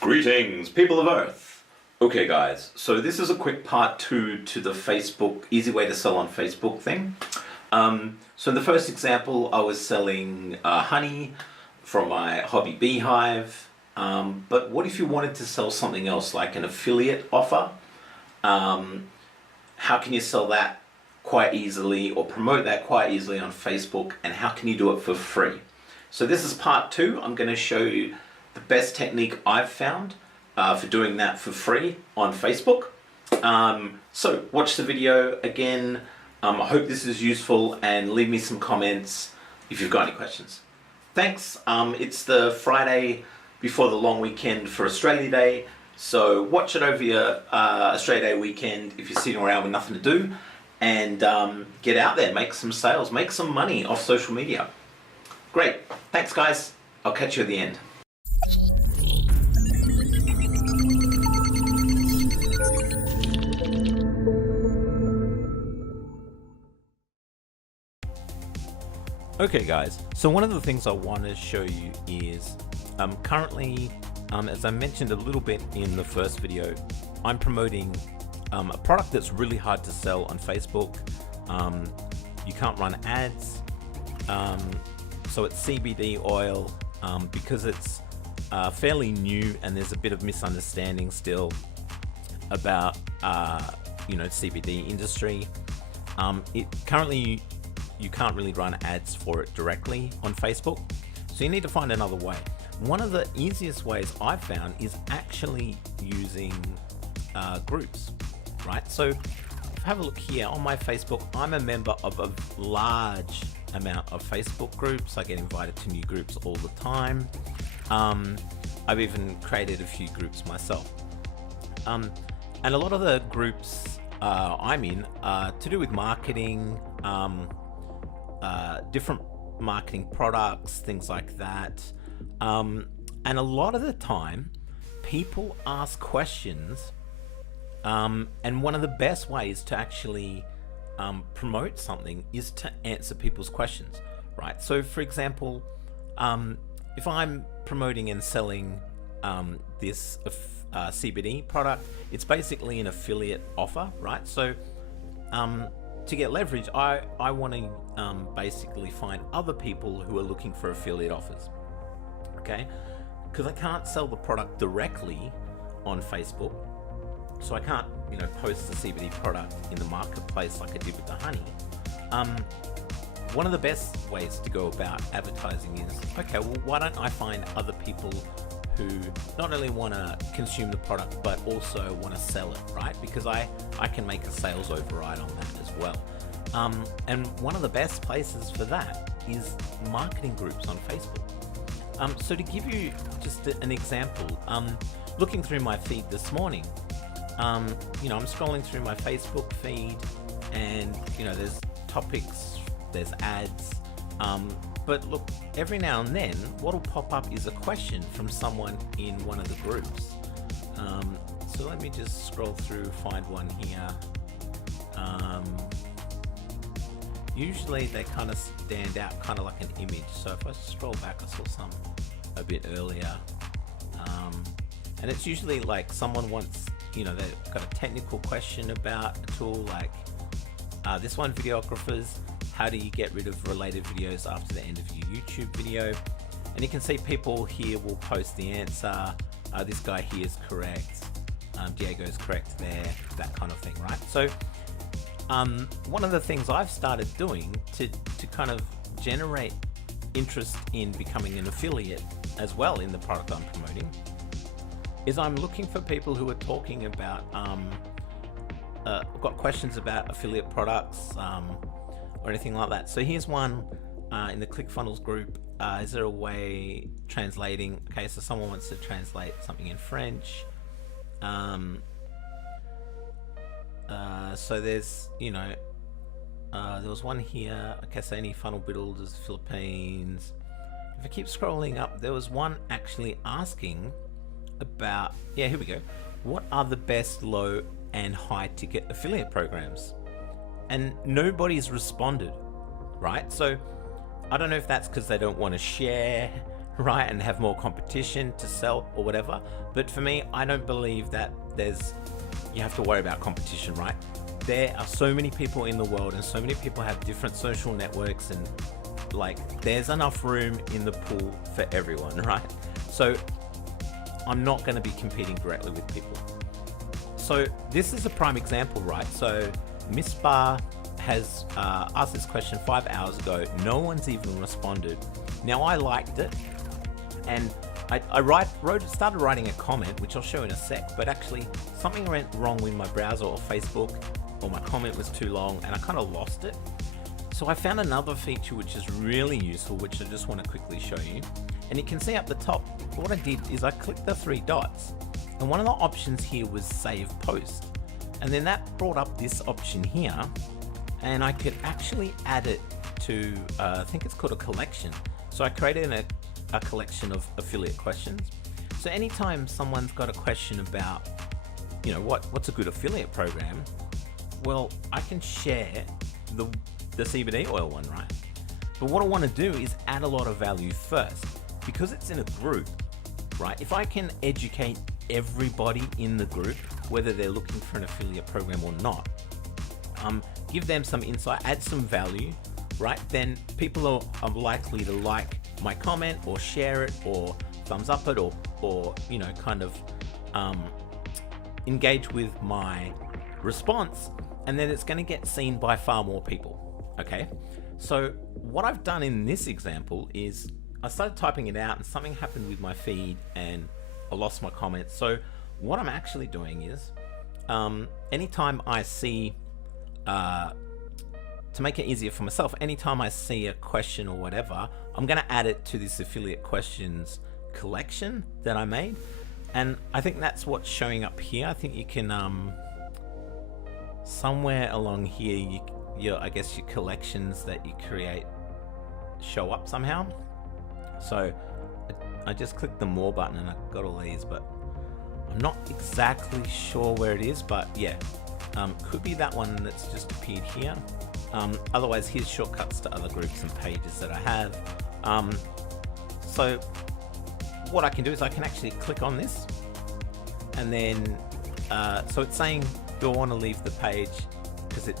Greetings, people of Earth. Okay guys, so this is a quick part 2 to the Facebook easy way to sell on Facebook thing. So in the first example I was selling honey from my hobby beehive, but what if you wanted to sell something else like an affiliate offer? How can you sell that quite easily or promote that quite easily on Facebook, and how can you do it for free? So this is part 2. I'm going to show you the best technique I've found for doing that for free on Facebook. So watch the video again. I hope this is useful, and leave me some comments if you've got any questions. Thanks. It's the Friday before the long weekend for Australia Day, so watch it over your Australia Day weekend if you're sitting around with nothing to do, and get out there, make some sales, make some money off social media. Great. Thanks guys. I'll catch you at the end. Okay guys, so one of the things I want to show you is currently, as I mentioned a little bit in the first video, I'm promoting a product that's really hard to sell on Facebook. You can't run ads, so it's CBD oil, because it's fairly new and there's a bit of misunderstanding still about CBD industry. Currently you can't really run ads for it directly on Facebook, so you need to find another way. One of the easiest ways I've found is actually using groups, right? So have a look here on my Facebook. I'm a member of a large amount of Facebook groups. I get invited to new groups all the time. I've even created a few groups myself. And a lot of the groups I'm in are to do with marketing, different marketing products, things like that. And a lot of the time people ask questions, and one of the best ways to actually promote something is to answer people's questions, right? So for example, if I'm promoting and selling this CBD product, it's basically an affiliate offer, right? So to get leverage, I want to basically find other people who are looking for affiliate offers, okay? Because I can't sell the product directly on Facebook, so I can't post the CBD product in the marketplace like I did with the honey. One of the best ways to go about advertising is, okay, well, why don't I find other people who not only want to consume the product but also want to sell it, right? Because I can make a sales override on that as well. And one of the best places for that is marketing groups on Facebook. So to give you just an example, looking through my feed this morning, I'm scrolling through my Facebook feed, and there's topics, there's ads, but look, every now and then what'll pop up is a question from someone in one of the groups. So let me just scroll through, find one here. Usually they kind of stand out kind of like an image, so if I scroll back, I saw some a bit earlier, and it's usually like someone wants, they've got a technical question about a tool, like this one, videographers, how do you get rid of related videos after the end of your YouTube video? And you can see people here will post the answer. This guy here is correct. Diego's correct there, that kind of thing, right? So one of the things I've started doing to kind of generate interest in becoming an affiliate as well in the product I'm promoting is I'm looking for people who are talking about, got questions about affiliate products, or anything like that. So here's one in the ClickFunnels group. Is there a way translating? Okay, so someone wants to translate something in French. So there's, there was one here. Okay, so any funnel builders, Philippines. If I keep scrolling up, there was one actually asking about, here we go. What are the best low and high ticket affiliate programs? And nobody's responded, right? So I don't know if that's because they don't want to share right, and have more competition to sell or whatever. But for me, I don't believe that you have to worry about competition, right? There are so many people in the world, and so many people have different social networks, and like there's enough room in the pool for everyone, right? So I'm not going to be competing directly with people. So this is a prime example, right? So Miss Bar has asked this question 5 hours ago. No one's even responded. Now I liked it, and I started writing a comment, which I'll show in a sec, but actually something went wrong with my browser or Facebook, or my comment was too long and I kind of lost it. So I found another feature which is really useful, which I just want to quickly show you. And you can see up the top, what I did is I clicked the 3 dots, and one of the options here was save post. And then that brought up this option here, and I could actually add it to, I think it's called a collection. So I created a collection of affiliate questions. So anytime someone's got a question about, you know, what's a good affiliate program, well, I can share the CBD oil one, right? But what I want to do is add a lot of value first, because it's in a group, right? If I can educate everybody in the group, whether they're looking for an affiliate program or not, give them some insight, add some value, right? Then people are likely to like my comment or share it or thumbs up it or you know, kind of engage with my response, and then it's going to get seen by far more people. Okay, so what I've done in this example is I started typing it out and something happened with my feed and I lost my comments. So what I'm actually doing is anytime I see to make it easier for myself, anytime I see a question or whatever, I'm going to add it to this affiliate questions collection that I made. And I think that's what's showing up here. I think you can somewhere along here, I guess your collections that you create show up somehow. So I just clicked the more button and I got all these, but I'm not exactly sure where it is, but yeah, could be that one that's just appeared here. Otherwise, here's shortcuts to other groups and pages that I have. So what I can do is I can actually click on this, and then so it's saying, do I want to leave the page, because it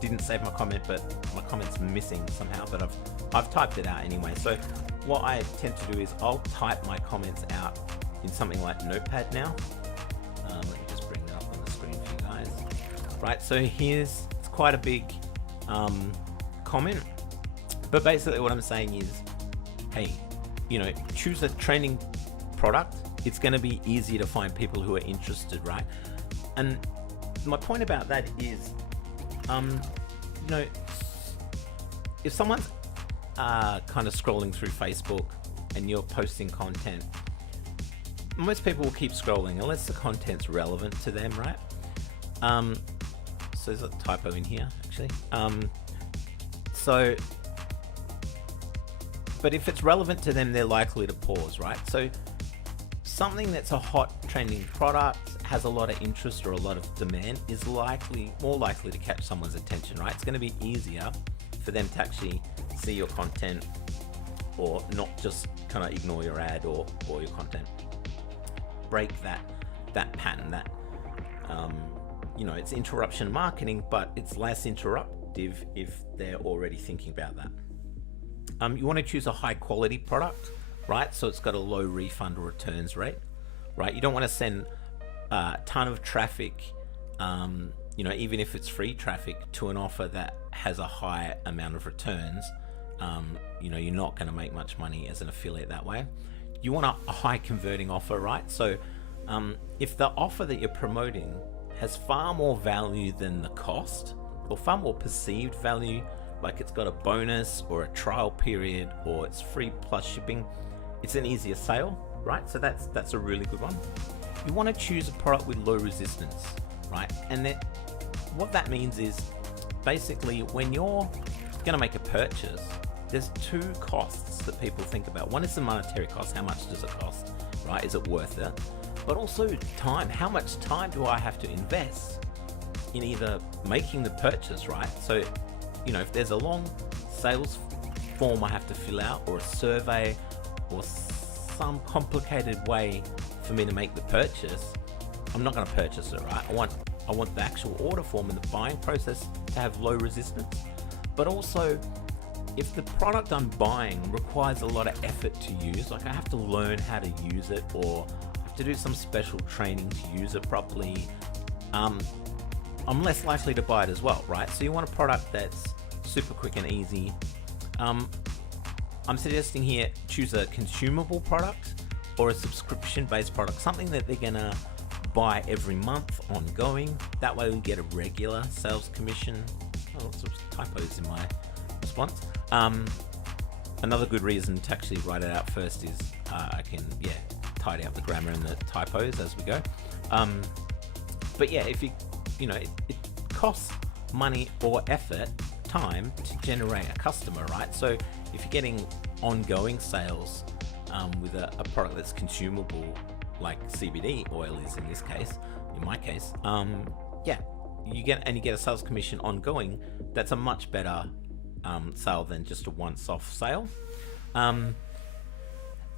didn't save my comment, but my comment's missing somehow, but I've typed it out anyway. So what I tend to do is I'll type my comments out in something like Notepad now. Let me just bring that up on the screen for you guys. Right, so it's quite a big comment, but basically what I'm saying is, hey, you know, choose a training product. It's going to be easier to find people who are interested, right? And my point about that is, you know, if someone's kind of scrolling through Facebook and you're posting content, most people will keep scrolling unless the content's relevant to them, right? So there's a typo in here, actually. But if it's relevant to them, they're likely to pause, right? So something that's a hot trending product, has a lot of interest or a lot of demand, is more likely to catch someone's attention, right? It's going to be easier for them to actually see your content, or not just kind of ignore your ad or your content. Break that pattern, that you know, it's interruption marketing, but it's less interruptive if they're already thinking about that. You want to choose a high quality product, right? So it's got a low refund or returns rate, right? You don't want to send a ton of traffic, you know, even if it's free traffic, to an offer that has a high amount of returns. You know, you're not going to make much money as an affiliate that way. You want a high converting offer, right? So if the offer that you're promoting has far more value than the cost, or far more perceived value, like it's got a bonus or a trial period, or it's free plus shipping, it's an easier sale, right? So that's a really good one. You want to choose a product with low resistance, right? And then what that means is, basically, when you're going to make a purchase, there's 2 costs that people think about. One is the monetary cost. How much does it cost, right? Is it worth it? But also time. How much time do I have to invest in either making the purchase, right? So, you know, if there's a long sales form I have to fill out, or a survey, or some complicated way for me to make the purchase, I'm not going to purchase it, right? I want the actual order form and the buying process to have low resistance. But also, if the product I'm buying requires a lot of effort to use, like I have to learn how to use it, or I have to do some special training to use it properly, I'm less likely to buy it as well, right? So you want a product that's super quick and easy. I'm suggesting here, choose a consumable product or a subscription-based product, something that they're gonna buy every month, ongoing. That way we get a regular sales commission. Oh, lots of typos in my response. Another good reason to actually write it out first is I can, tidy up the grammar and the typos as we go. But yeah, if it costs money or effort, time to generate a customer, right? So if you're getting ongoing sales with a product that's consumable, like CBD oil is in this case, in my case, you get a sales commission ongoing. That's a much better sale than just a once-off sale.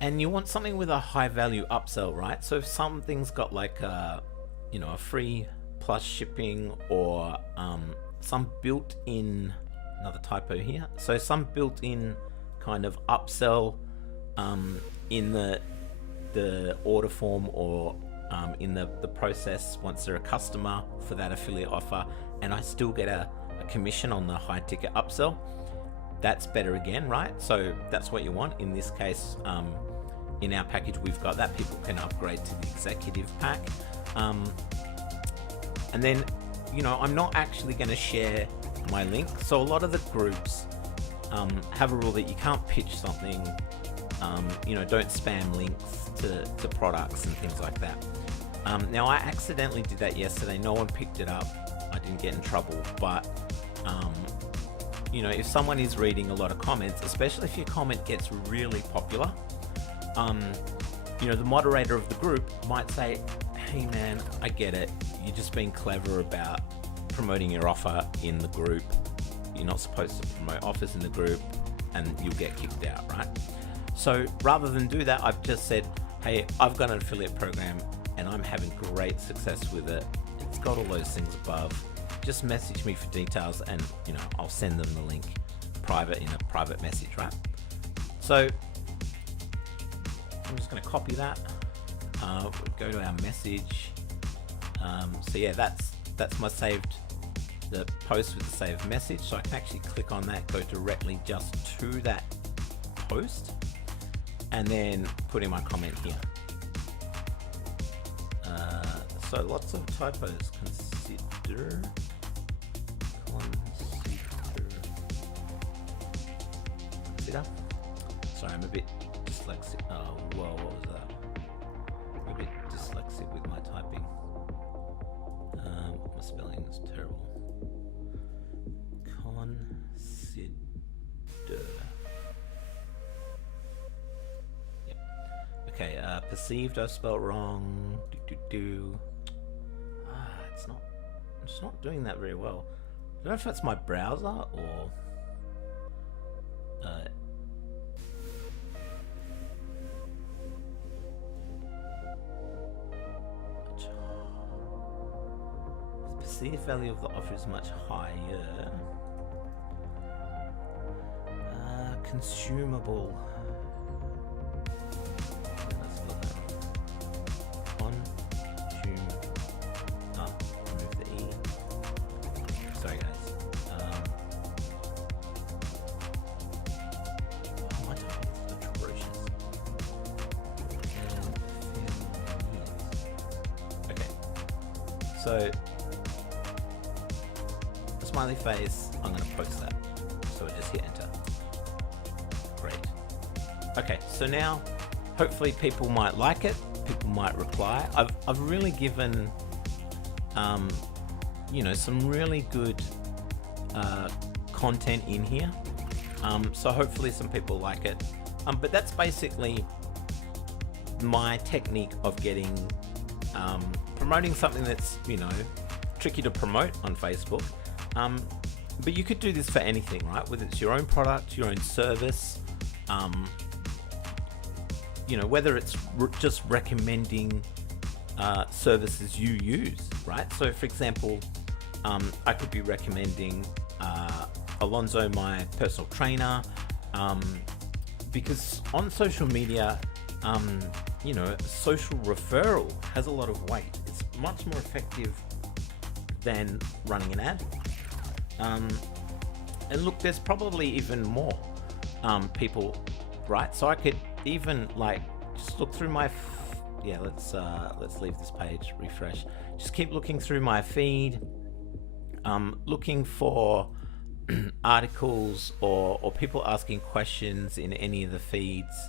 And you want something with a high value upsell, right? So if something's got like a free plus shipping, or some built-in, another typo here, so some built-in kind of upsell in the order form, or in the process once they're a customer for that affiliate offer, and I still get a commission on the high ticket upsell, that's better again, right? So that's what you want. In this case, in our package, we've got that. People can upgrade to the executive pack. And then, I'm not actually going to share my link. So a lot of the groups have a rule that you can't pitch something, don't spam links to products and things like that. Now, I accidentally did that yesterday. No one picked it up. I didn't get in trouble. But, if someone is reading a lot of comments, especially if your comment gets really popular, the moderator of the group might say, hey man, I get it. You're just being clever about promoting your offer in the group. You're not supposed to promote offers in the group, and you'll get kicked out, right? So rather than do that, I've just said, hey, I've got an affiliate program and I'm having great success with it. It's got all those things above. Just message me for details, and I'll send them the link in a private message, right? So I'm just going to copy that. Go to our message. So yeah, that's my the post with the saved message. So I can actually click on that, go directly just to that post, and then put in my comment here. So lots of typos. Consider. Sorry, I'm a bit dyslexic. Oh, whoa, what was that? I'm a bit dyslexic with my typing. My spelling is terrible. Consider. Yep. Okay, perceived, I spelled wrong. It's not doing that very well. I don't know if that's my browser or the perceived value of the offer is much higher. Consumable. Let's look at remove the E. Sorry guys. My typing is atrocious. Okay. So the smiley face, I'm going to post that. So just hit enter. Great. Okay, so now hopefully people might like it. People might reply. I've really given some really good content in here, so hopefully some people like it, but that's basically my technique of getting promoting something that's tricky to promote on Facebook, but you could do this for anything, right? Whether it's your own product, your own service, whether it's just recommending services you use, right? So for example, I could be recommending Alonzo, my personal trainer, because on social media, social referral has a lot of weight. It's much more effective than running an ad. And look, there's probably even more people, right? So I could even just look through my let's leave this page, refresh. Just keep looking through my feed, looking for articles or people asking questions in any of the feeds.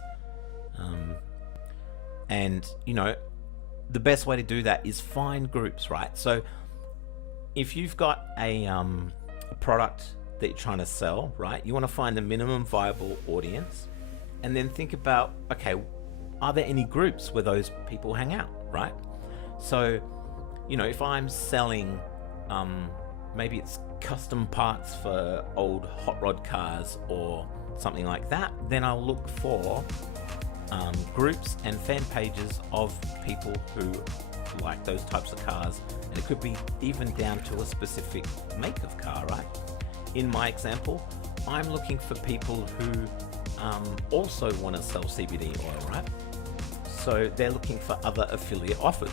And the best way to do that is find groups, right? So if you've got a product that you're trying to sell, right, you want to find a minimum viable audience, and then think about, okay, are there any groups where those people hang out, right? So if I'm selling maybe it's custom parts for old hot rod cars or something like that, then I'll look for groups and fan pages of people who like those types of cars, and it could be even down to a specific make of car, right? In my example, I'm looking for people who also want to sell CBD oil, right? So they're looking for other affiliate offers,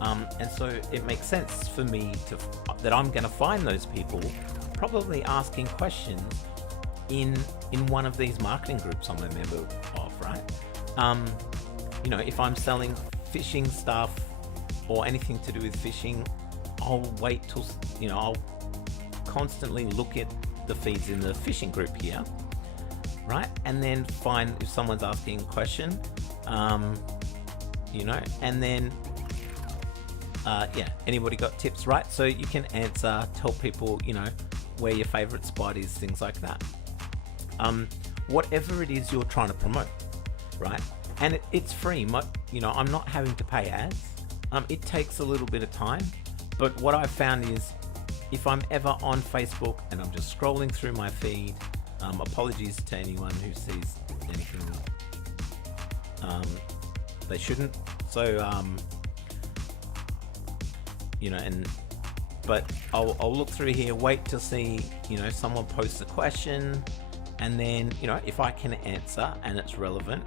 and so it makes sense for me that I'm going to find those people probably asking questions in one of these marketing groups I'm a member of, right? If I'm selling fishing stuff or anything to do with fishing, I'll wait till I'll constantly look at the feeds in the fishing group here, right? And then find if someone's asking a question, and then anybody got tips, right? So you can answer, tell people where your favorite spot is, things like that. Whatever it is you're trying to promote, right? And it's free. I'm not having to pay ads. It takes a little bit of time, but what I've found is if I'm ever on Facebook and I'm just scrolling through my feed, apologies to anyone who sees anything they shouldn't. So but I'll look through here, wait to see someone posts a question, and then if I can answer and it's relevant,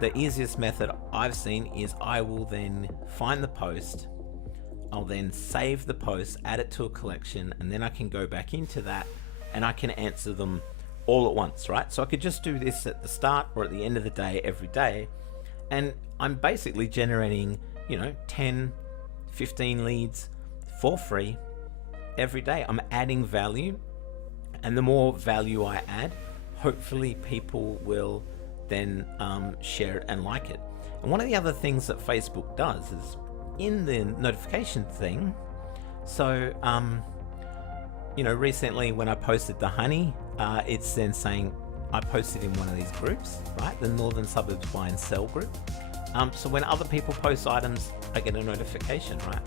the easiest method I've seen is I will then find the post, I'll then save the post, add it to a collection, and then I can go back into that and I can answer them all at once, right? So I could just do this at the start or at the end of the day every day, and I'm basically generating 10, 15 leads for free every day. I'm adding value, and the more value I add, hopefully people will then share it and like it. And one of the other things that Facebook does is in the notification thing, so recently when I posted the honey, it's then saying I posted in one of these groups, right? The Northern Suburbs Buy and Sell group. So when other people post items, I get a notification, right?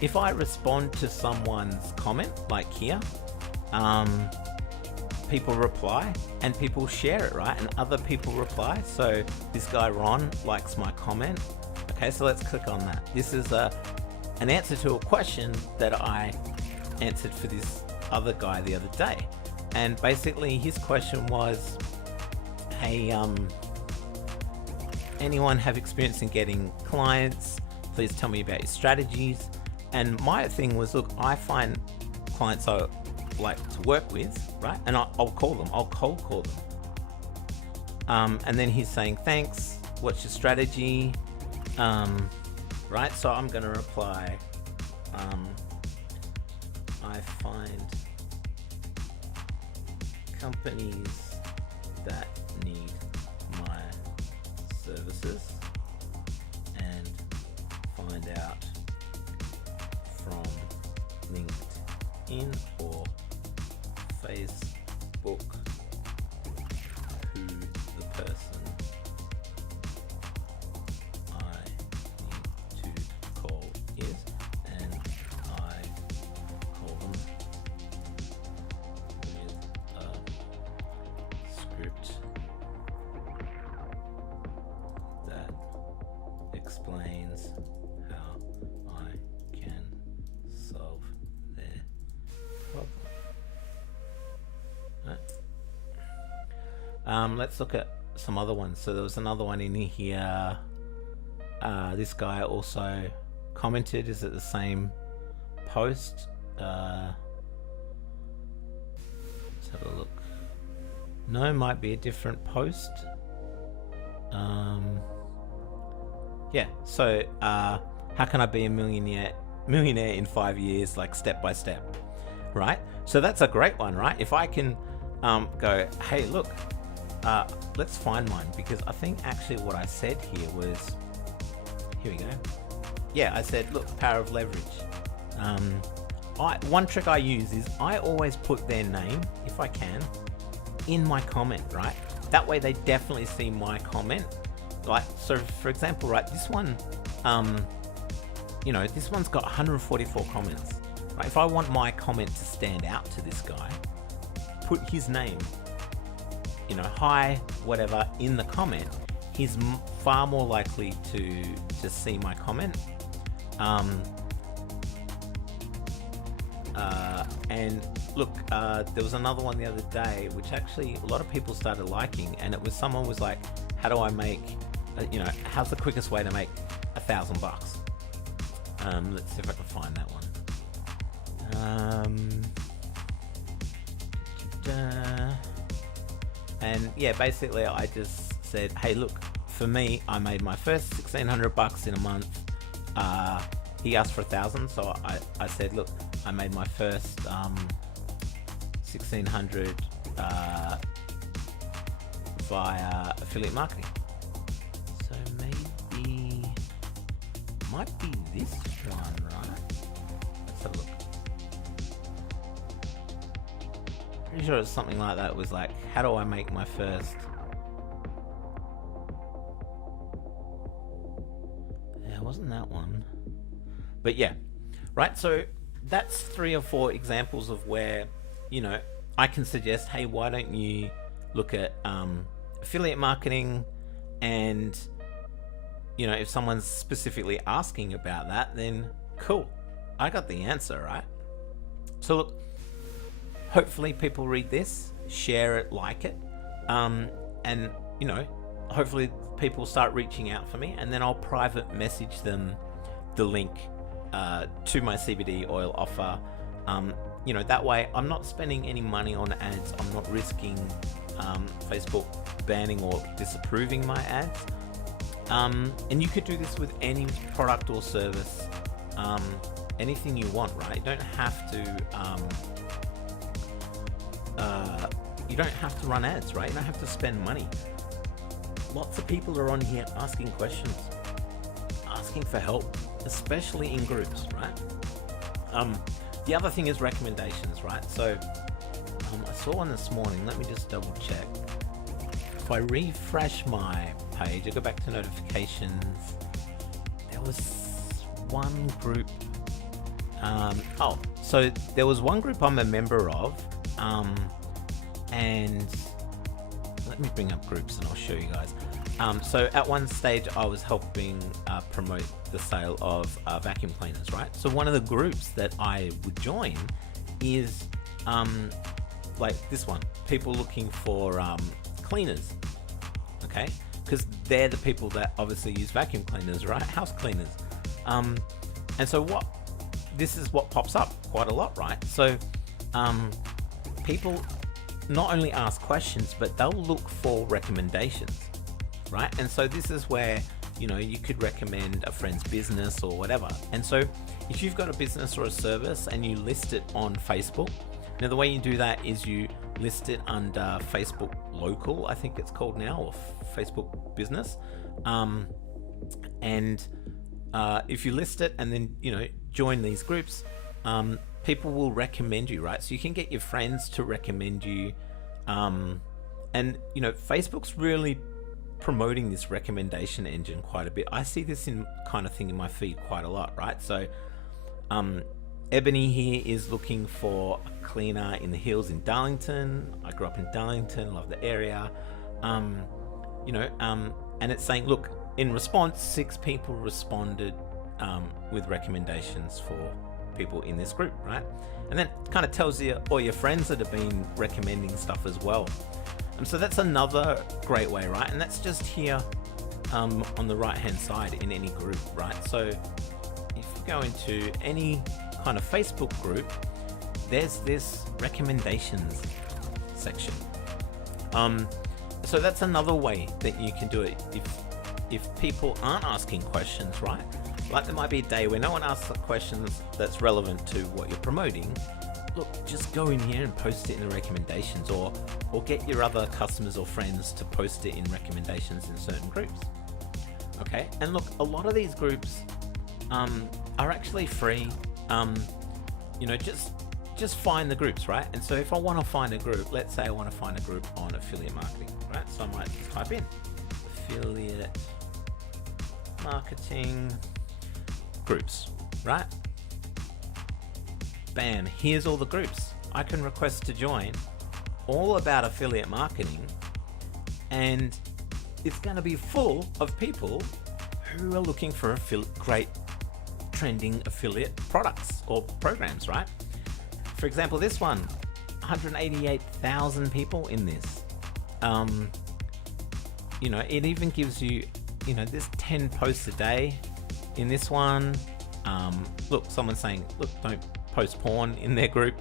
If I respond to someone's comment, like here, people reply and people share it, right? And other people reply. So this guy Ron likes my comment. Okay, so let's click on that. This is an answer to a question that I answered for this other guy the other day. And basically his question was, hey, anyone have experience in getting clients? Please tell me about your strategies. And my thing was, look, I find clients I like to work with, right? And I'll call them, I'll cold call them. And then he's saying, thanks, what's your strategy? Right, so I'm gonna reply, I find companies that need my services and find out from LinkedIn or Facebook who the person I need to call is, and I call them with a script explains how I can solve their problem. Right. Let's look at some other ones. So there was another one in here. This guy also commented. Is it the same post? Let's have a look. No, might be a different post. Yeah, so how can I be a millionaire in 5 years, like step by step, right? So that's a great one, right? If I can go, hey, look, let's find mine, because I think actually what I said here was, here we go. Yeah, I said, look, power of leverage. One trick I use is I always put their name, if I can, in my comment, right? That way they definitely see my comment. Like, so for example, right, this one, this one's got 144 comments, right? If I want my comment to stand out to this guy, put his name, hi, whatever, in the comment. He's far more likely to see my comment. And look, there was another one the other day, which actually a lot of people started liking, and it was someone was like, how do I make, how's the quickest way to make $1,000 bucks? Let's see if I can find that one. And yeah, basically I just said, hey, look, for me, I made my first 1,600 bucks in a month. He asked for 1,000, so I said, look, I made my first 1,600 via affiliate marketing. So maybe might be this one, right? Let's have a look. Pretty sure it's something like that. It was like, how do I make my first? Yeah, it wasn't that one. But yeah, right. So that's 3 or 4 examples of where, I can suggest, hey, why don't you look at affiliate marketing? And, if someone's specifically asking about that, then cool, I got the answer, right? So look, hopefully people read this, share it, like it, and, hopefully people start reaching out for me, and then I'll private message them the link to my CBD oil offer. That way I'm not spending any money on ads. I'm not risking Facebook banning or disapproving my ads. And you could do this with any product or service, anything you want, right? You don't have to run ads, right? You don't have to spend money. Lots of people are on here asking questions, asking for help, especially in groups, right? The other thing is recommendations, right? So I saw one this morning. Let me just double check. If I refresh my page, I go back to notifications. There was one group. So there was one group I'm a member of, and let me bring up groups and I'll show you guys. So at one stage I was helping promote the sale of vacuum cleaners, right? So one of the groups that I would join is like this one, people looking for cleaners, okay? Because they're the people that obviously use vacuum cleaners, right? House cleaners. And so this is what pops up quite a lot, right? So people not only ask questions, but they'll look for recommendations, right? And so this is where, you could recommend a friend's business or whatever. And so if you've got a business or a service and you list it on Facebook, now the way you do that is you list it under Facebook Local, I think it's called now, or Facebook Business. And if you list it and then, join these groups, people will recommend you, right? So you can get your friends to recommend you. And, Facebook's really promoting this recommendation engine quite a bit. I see this in kind of thing in my feed quite a lot, right? So Ebony here is looking for a cleaner in the hills in Darlington. I grew up in Darlington, love the area. And it's saying, look, in response, 6 people responded with recommendations for people in this group, right? And then it kind of tells you all your friends that have been recommending stuff as well. And so that's another great way, right? And that's just here on the right hand side in any group, right? So if you go into any kind of Facebook group, there's this recommendations section. So that's another way that you can do it. If people aren't asking questions, right? Like there might be a day where no one asks the questions that's relevant to what you're promoting. Look, just go in here and post it in the recommendations, or get your other customers or friends to post it in recommendations in certain groups. Okay, and look, a lot of these groups are actually free. You know, just find the groups, right? And so if I want to find a group, let's say I want to find a group on affiliate marketing, right? So I might type in affiliate marketing groups, right? Bam, here's all the groups I can request to join, all about affiliate marketing, and it's going to be full of people who are looking for great trending affiliate products or programs, right? For example, this one, 188,000 people in this. You know, it even gives you, you know, there's 10 posts a day in this one. Look, someone's saying, look, don't post porn in their group.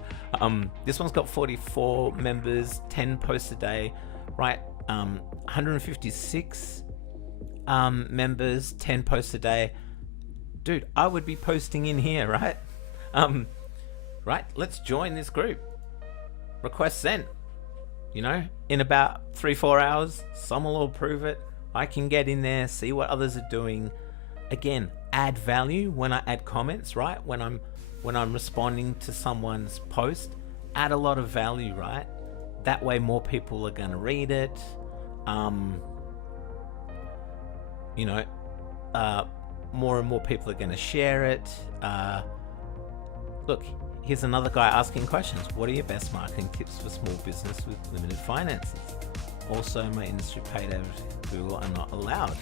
This one's got 44 members, 10 posts a day, right? 156 members, 10 posts a day. Dude, I would be posting in here, right? Right, let's join this group. Request sent. You know, in about 3-4 hours, someone will approve it. I can get in there, see what others are doing. Again, add value when I add comments, right? When I'm responding to someone's post, add a lot of value, right? That way more people are gonna read it. You know, more and more people are gonna share it. Look, here's another guy asking questions. What are your best marketing tips for small business with limited finances? Also, my industry paid ads Google are not allowed.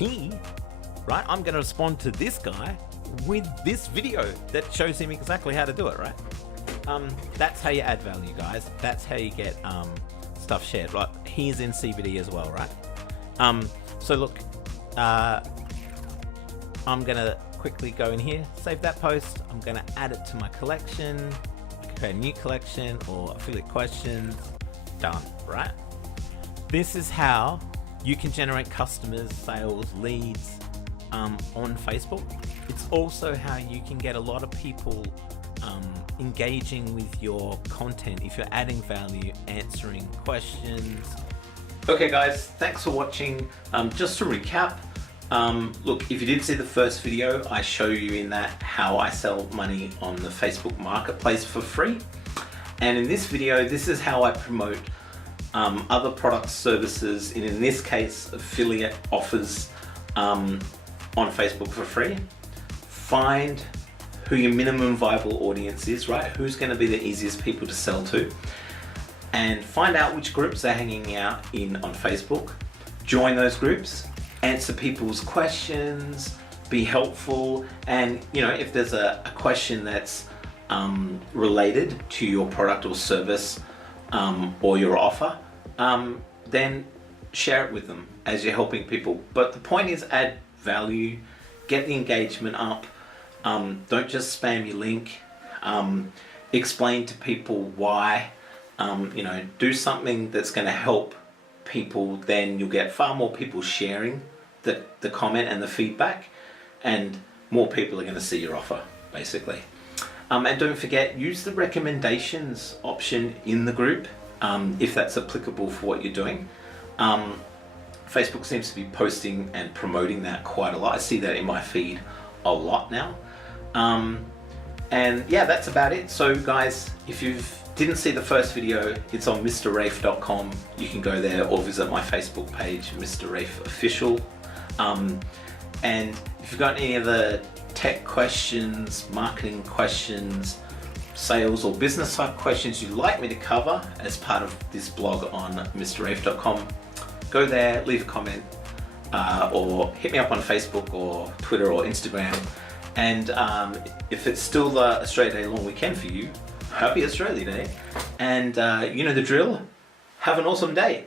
Right? I'm going to respond to this guy with this video that shows him exactly how to do it, right? That's how you add value, guys. That's how you get stuff shared. Like he's in CBD as well, right? So look, I'm going to quickly go in here, save that post. I'm going to add it to my collection. I can create a new collection or affiliate questions. Done, right? This is how you can generate customers, sales, leads on Facebook. It's also how you can get a lot of people engaging with your content if you're adding value, answering questions. Okay guys, thanks for watching. Just to recap, look, if you didn't see the first video, I show you in that how I sell money on the Facebook marketplace for free. And in this video, this is how I promote other products, services, and in this case, affiliate offers on Facebook for free. Find who your minimum viable audience is, right? Who's going to be the easiest people to sell to, and find out which groups they're hanging out in on Facebook. Join those groups, answer people's questions, be helpful, and you know, if there's a question that's related to your product or service or your offer, then share it with them as you're helping people. But the point is, add value, get the engagement up. Don't just spam your link. Explain to people why. You know, do something that's going to help people. Then you'll get far more people sharing the comment and the feedback, and more people are going to see your offer, basically. And don't forget, use the recommendations option in the group if that's applicable for what you're doing. Facebook seems to be posting and promoting that quite a lot. I see that in my feed a lot now. And yeah, that's about it. So guys, if you didn't see the first video, it's on mrrafe.com. You can go there or visit my Facebook page, Mr. Rafe Official. And if you've got any other tech questions, marketing questions, sales or business type questions you'd like me to cover as part of this blog on mrrafe.com, go there, leave a comment. or hit me up on Facebook or Twitter or Instagram. And if it's still the Australia Day long weekend for you, happy Australia Day. And you know the drill. Have an awesome day.